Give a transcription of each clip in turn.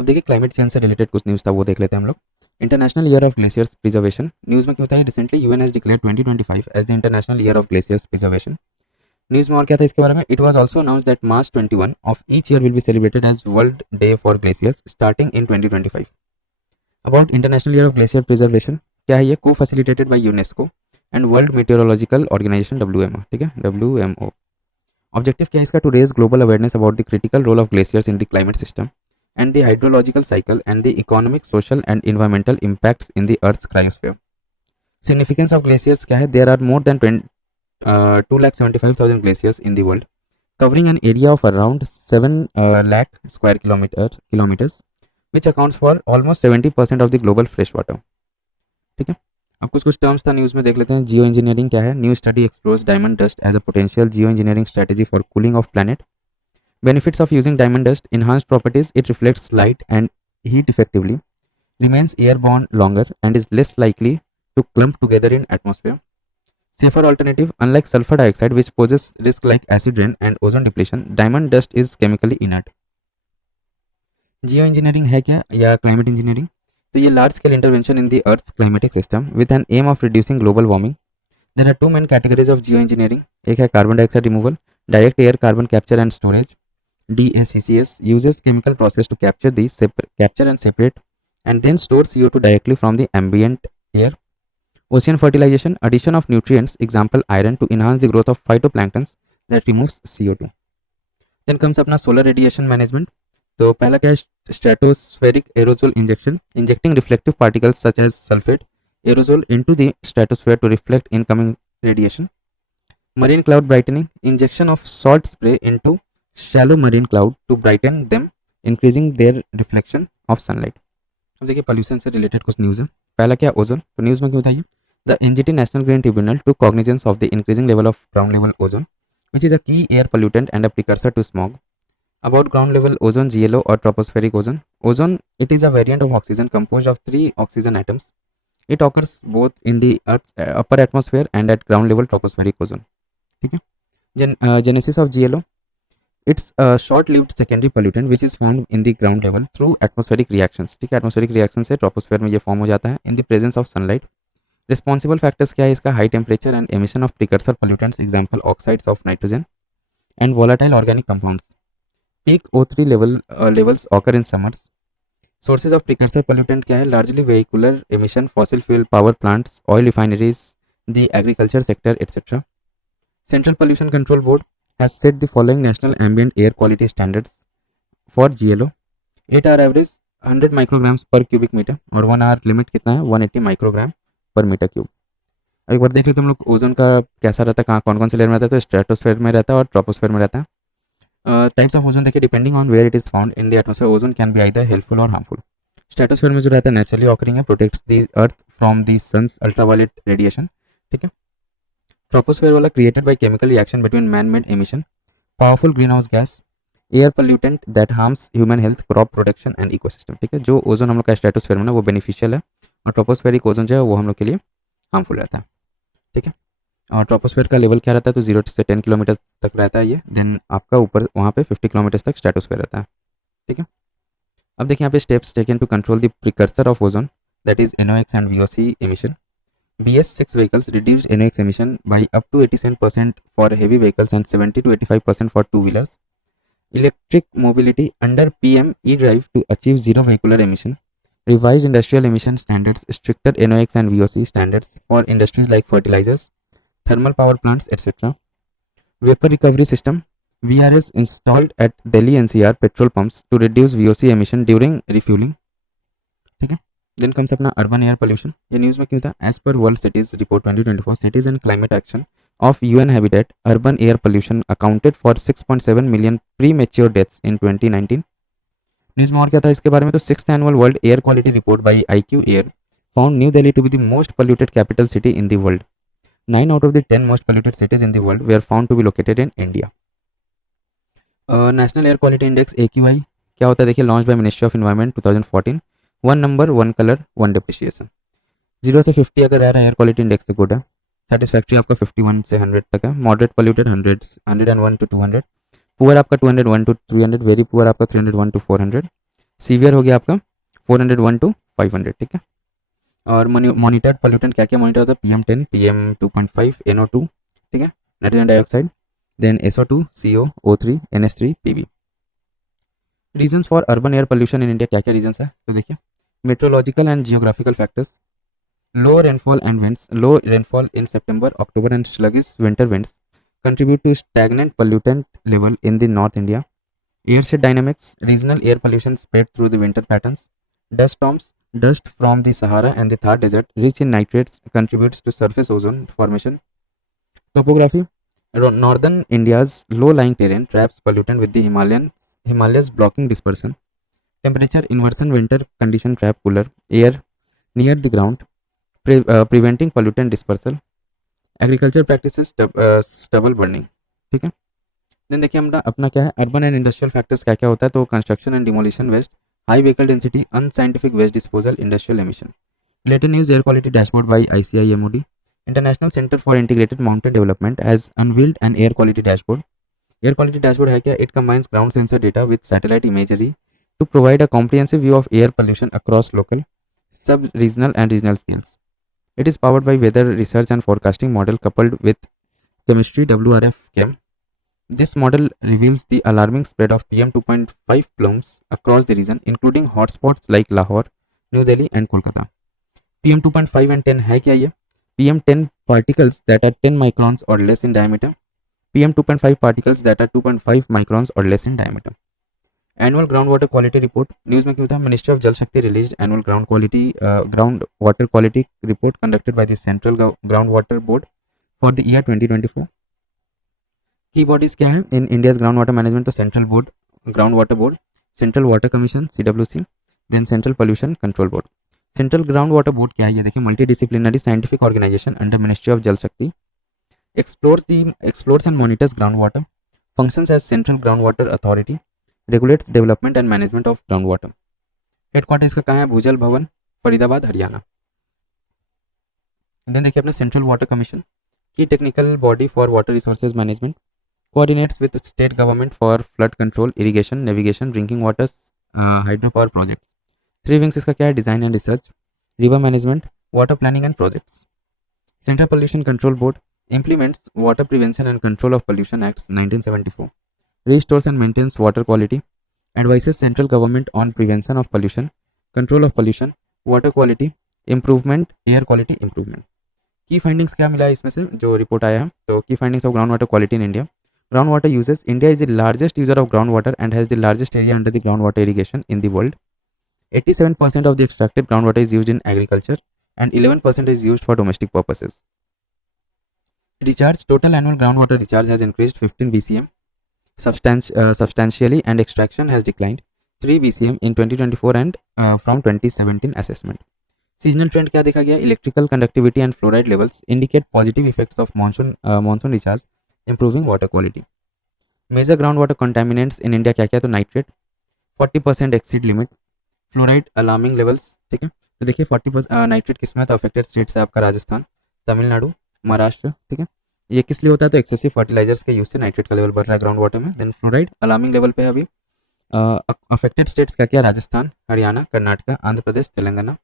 अब देखिए climate change से रिलेटेड कुछ न्यूज़ था, वो देख लेते हैं हम लोग। International year of glaciers preservation news में क्यों था, recently UN has declare 2025 as the international year of glaciers preservation. News में और क्या था इसके बारे में, it was also announce that March 21 of each year will be celebrated as world day for glaciers starting in 2025। About international year of glacier preservation, क्या है ये, को facilitated by UNESCO and world meteorological organization WMO, ठीक है, WMO। Objective क्या है इसका, to raise global awareness about the critical role of glaciers in the climate system and the hydrological cycle and the economic, social and environmental impacts in the Earth's cryosphere. Significance of glaciers क्या है, there are more than 2,75,000 glaciers in the world, covering an area of around 7 lakh square kilometers, which accounts for almost 70% of the global fresh water. ठीक है, अब कुछ कुछ terms था news में, देख लेते हैं। जियो इंजीनियरिंग क्या है, new study explores diamond dust as a potential geo engineering strategy for cooling of planet. Benefits of using diamond dust: enhanced properties, it reflects light and heat effectively, remains airborne longer, and is less likely to clump together in atmosphere. Safer alternative: unlike sulfur dioxide, which poses risk like acid rain and ozone depletion, diamond dust is chemically inert. Geo engineering है क्या, या climate engineering, तो ये large scale intervention in the earth's climatic system with an aim of reducing global warming. There are two main categories of geo engineering, एक है carbon dioxide removal, direct air carbon capture and storage, DACCS uses chemical process to capture and separate and then store CO2 directly from the ambient air. Ocean fertilization, addition of nutrients, example iron, to enhance the growth of phytoplanktons that removes CO2. Then comes अपना solar radiation management. तो पहला क्या है, stratospheric aerosol injection, injecting reflective particles such as sulfate aerosol into the stratosphere to reflect incoming radiation. Marine cloud brightening, injection of salt spray into shallow marine cloud to brighten them, increasing their reflection of sunlight. अब देखिए pollution से related कुछ news है। पहला क्या, ozone, तो news में क्यों था ये, the NGT national green tribunal to cognizance of the increasing level of ground level ozone which is a key air pollutant and a precursor to smog. About ground level ozone, GLO और tropospheric ozone. Ozone, it is a variant of oxygen composed of 3 oxygen atoms. It occurs both in the Earth's upper atmosphere and at ground level tropospheric ozone. ठीक है, genesis of GLO, it's a short-lived secondary pollutant which is formed in the ground level through atmospheric reactions. ठीक है, atmospheric reaction से troposphere में ये form हो जाता है in the presence of sunlight. Responsible factors क्या है इसका, high temperature and emission of precursor pollutants, example oxides of nitrogen and volatile organic compounds. Peak O3 levels occur in summers. Sources of precursor pollutant क्या है, largely vehicular emission, fossil fuel power plants, oil refineries, the agriculture sector, etc. Central Pollution Control Board has set the following national ambient air quality standards for GLO. 8 hour average 100 micrograms per cubic meter और 1 hour limit कितना है, 180 microgram पर metre cube. एक बार देख लेते हम लोग ozone का कैसा रहता है, कहाँ कौन कौन से लेयर में रहता है, तो स्ट्रेटोस्फेयर में रहता है और ट्रोपोस्फेयर में रहता है। टाइप्स ऑफ ओजोन देखिए, depending on where it is found in the atmosphere, ozone can be either helpful और हार्मफुल। स्ट्रेटोस्फेयर में जो रहता है नेचुरली ऑकरिंग है, protects the earth from the sun's ultraviolet radiation. ठीक है, ट्रोपोस्फेयर वाला created by chemical reaction between man made emission, powerful green house gas, air pollutant that harms human health, crop production and ecosystem. ठीक है, जो ozone हम लोग का stratosphere में ना वो बेनिफिशियल है और ट्रोपोस्फेरिक ओजोन जो है वो हम लोग के लिए हार्मफुल रहता है। ठीक है, और ट्रोपोस्फेयर का लेवल क्या रहता है, तो 0 से 10 किलोमीटर तक रहता है ये, देन आपका ऊपर वहाँ पे 50 किलोमीटर तक स्ट्रेटोस्फेयर रहता है। ठीक है, अब देखिए यहाँ पे steps taken to control the precursor of ozone that is NOx and VOC emission. BS6 vehicles reduced NOx emission by up to 87% for heavy vehicles and 70 to 85% for two-wheelers. Electric mobility under PM E-Drive to achieve zero vehicular emission. Revised industrial emission standards, stricter NOx and VOC standards for industries like fertilizers, thermal power plants, etc. Vapor recovery system, VRS installed at Delhi NCR petrol pumps to reduce VOC emission during refueling. ठीक है, then comes अपना urban air pollution. ये news में क्यों था, as per world cities report 2024 cities and climate action of UN habitat, urban air pollution accounted for 6.7 million premature deaths in 2019। News में और क्या था इसके बारे में, तो 6th annual world air quality report by IQ air found new Delhi to be the most polluted capital city in the world. 9 out of the 10 most polluted cities in the world were found to be located in India. National air quality index AQI क्या होता है, देखिए, launch by ministry of environment 2014। 1 number 1 colour 1 depreciation. 0 से 50 अगर रह रहा है air quality index तो गुड है, सेटिस्फैक्ट्री आपका 51 से 100 तक है, मॉडरेट पोल्यूटेड 101 to 200, पुअर आपका 201 to 300, वेरी पुअर आपका 301 to 400, सीवियर हो गया आपका 401 to 500, ठीक है। और मॉनिटर्ड पोल्यूटेंट क्या क्या मॉनिटर होता है, PM10, PM2.5, NO2, ठीक है, nitrogen dioxide, then SO2, CO, O3, NH3, PB। Reasons for urban air pollution in India, क्या क्या रीजंस है, तो देखिए meteorological and geographical factors, low rainfall and winds, low rainfall in September, October and sluggish winter winds contribute to stagnant pollutant level in the North India. Airshed dynamics, regional air pollution spread through the winter patterns. Dust storms, dust from the Sahara and the Thar Desert, rich in nitrates, contributes to surface ozone formation. Topography, northern India's low-lying terrain traps pollutant with the Himalayas blocking dispersion. Temperature inversion, winter condition trap cooler air near the ground, preventing pollutant dispersal. Agriculture practices, stubble burning, ठीक है। Then देखिए हम अपना क्या है, urban and industrial factors क्या क्या होता है, तो construction and demolition waste, high vehicle density, unscientific waste disposal, industrial emission. Latest news air quality dashboard by ICI MOD, international centre for integrated mountain development has unveiled an air quality dashboard. Air quality dashboard है क्या, it combines ground sensor data with satellite imagery to provide a comprehensive view of air pollution across local, sub regional and regional scales. It is powered by weather research and forecasting model coupled with chemistry WRF Chem. This model reveals the alarming spread of PM2.5 plumes across the region, including hotspots like Lahore, New Delhi and Kolkata. PM2.5 and 10 है क्या ये? PM10 particles that are 10 microns or less in diameter. PM2.5 particles that are 2.5 microns or less in diameter. Annual ground water quality report news में क्यों था, ministry of Jal Shakti release annual ground water quality report conducted by the central ground water board for the year 2024. Key bodies क्या है in India's ground water management, तो central board ground water board, central water commission CWC, then central pollution control board. Central ground water board क्या है, ये देखिए multi disciplinary scientific organisation under ministry of Jal शक्ति, explores and monitors groundwater, functions as central groundwater authority, regulates development and management of groundwater. Headquarter इसका कहाँ है, भूजल भवन, फरीदाबाद, हरियाणा. देन देखिए अपना सेंट्रल वाटर कमीशन, की technical body for water resources management, coordinates with state government for flood control, irrigation, navigation, drinking water, hydro power projects. 3 wings इसका क्या है, design and research, river management, water planning and projects. Central pollution control board implements Water Prevention and Control of Pollution Acts 1974, restores and maintains water quality, advises central government on prevention of pollution, control of pollution, water quality improvement, air quality improvement. की findings क्या मिला है इसमें से जो report आया है, तो की findings of ground water quality in India. Ground water uses, India is the largest user of ground water and has the largest area under the ground water irrigation in the world. 87% of the extracted groundwater is used in agriculture and 11% is used for domestic purposes. Recharge, total annual groundwater recharge has increased 15 BCM substantially, and extraction has declined 3 BCM in 2024 and from 2017 assessment. Seasonal trend क्या देखा गया, electrical conductivity and fluoride levels indicate positive effects of monsoon recharge, improving water quality. Major groundwater contaminants in India क्या क्या, तो nitrate 40% exceed limit, fluoride alarming levels, ठीक है. तो देखिए 40% नाइट्रेट किस में, तो अफेक्टेड स्टेट्स है आपका राजस्थान, तमिलनाडु, महाराष्ट्र, ठीक है. ये किस लिए होता है, तो एक्सेसिव फर्टिलाइजर्स के यूज से नाइट्रेट का लेवल बढ़ रहा है ग्राउंड वाटर में. देन फ्लोराइड अलार्मिंग लेवल पे अभी. अफेक्टेड स्टेट्स का क्या, Rajasthan, Haryana, Karnataka, Andhra Pradesh, Telangana.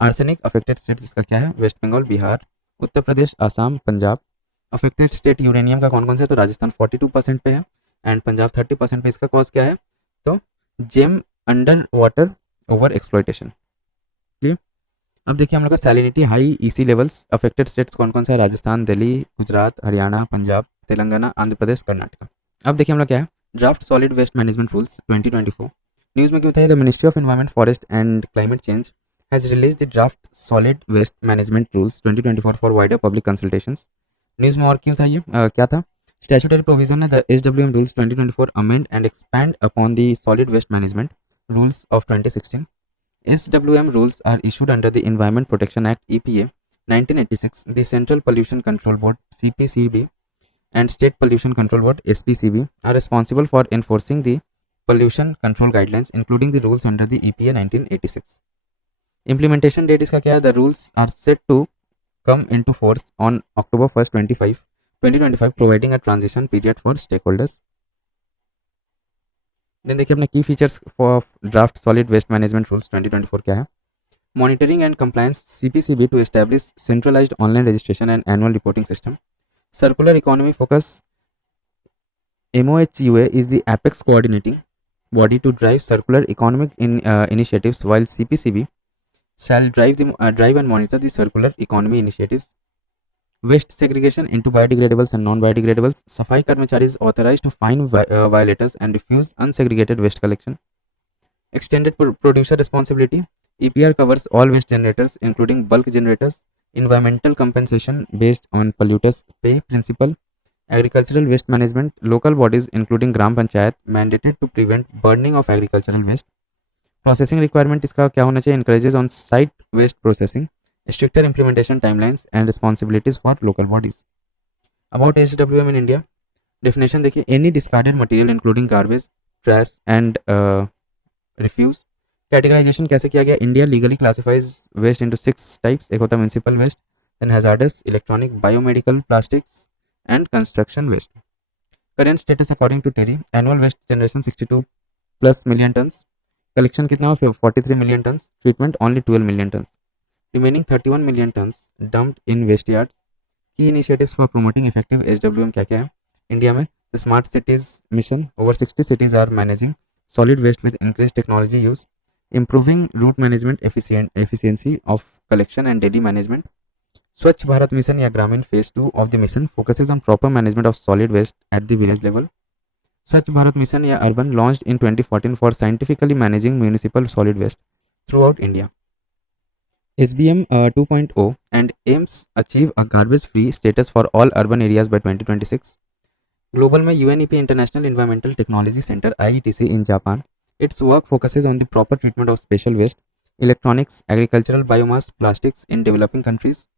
Arsenic affected states इसका क्या है, West Bengal, Bihar, Uttar Pradesh, Assam, Punjab. Affected state uranium का कौन कौन सा है, तो राजस्थान 42% पे है एंड पंजाब 30% पे. इसका कॉज क्या है, तो जेम under water over exploitation. Clear. अब देखिए हम लोग का salinity high EC levels, affected states कौन कौन सा है, राजस्थान, दिल्ली, गुजरात, हरियाणा, पंजाब, तेलंगाना, आंध्र प्रदेश, कर्नाटका. अब देखिए हम लोग क्या है, draft solid waste management rules 2024. News में क्यों था, the ministry of environment, forest and climate change has release the draft solid waste management rules 2024 for wider public consultations. News में और क्यों था ये, क्या था, स्टैट्यूटरी प्रोविजन है, the SWM rules 2024 amend and expand upon the solid waste management rules of 2016. SWM rules are issued under the Environment Protection Act EPA 1986. The Central Pollution Control Board CPCB and State Pollution Control Board SPCB are responsible for enforcing the pollution control guidelines, including the rules under the EPA 1986. Implementation date इसका क्या है, the rules are set to come into force on October 1st 2025, providing a transition period for stakeholders. Then देखिए अपने की features for draft solid waste management rules 2024 क्या है. Monitoring and compliance CPCB to establish centralised online registration and annual reporting system. Circular economy focus. MOHUA is the apex coordinating body to drive circular economic initiatives, while CPCB shall drive and monitor the circular economy initiatives. Waste segregation into biodegradables and non-biodegradables. Safai Karmachari is authorized to fine violators and refuse unsegregated waste collection. Extended producer responsibility. EPR covers all waste generators, including bulk generators. Environmental compensation based on polluters pay principle. Agricultural waste management. Local bodies, including Gram Panchayat, mandated to prevent burning of agricultural waste. Processing requirement इसका क्या होना चाहिए. Encourages on site waste processing. Stricter implementation timelines and responsibilities for local bodies. About HWM in India. Definition देखिए. Any discarded material including garbage, trash and refuse. Categorisation कैसे किया गया. India legally classifies waste into 6 types. एक होता है municipal waste, then hazardous, electronic, biomedical, plastics and construction waste. Current status according to TERI. Annual waste generation 62+ million tons. Collection कितना हुआ. 43 million tons. Treatment only 12 million tons. Remaining 31 million tons dumped in waste yard. Key initiatives for promoting effective HWM क्या क्या है India में. The smart cities mission. Over 60 cities are managing solid waste with increase technology use. Improving route management efficiency of collection and daily management. Swachh Bharat mission या Grameen phase 2 of the mission focuses on proper management of solid waste at the village level. Swachh Bharat Mission या Urban launched in 2014 for scientifically managing municipal solid waste throughout India. SBM 2.0 and aims achieve a garbage-free status for all urban areas by 2026. Global में UNEP International Environmental Technology Center IETC in Japan. Its work focuses on the proper treatment of special waste, electronics, agricultural biomass, plastics in developing countries.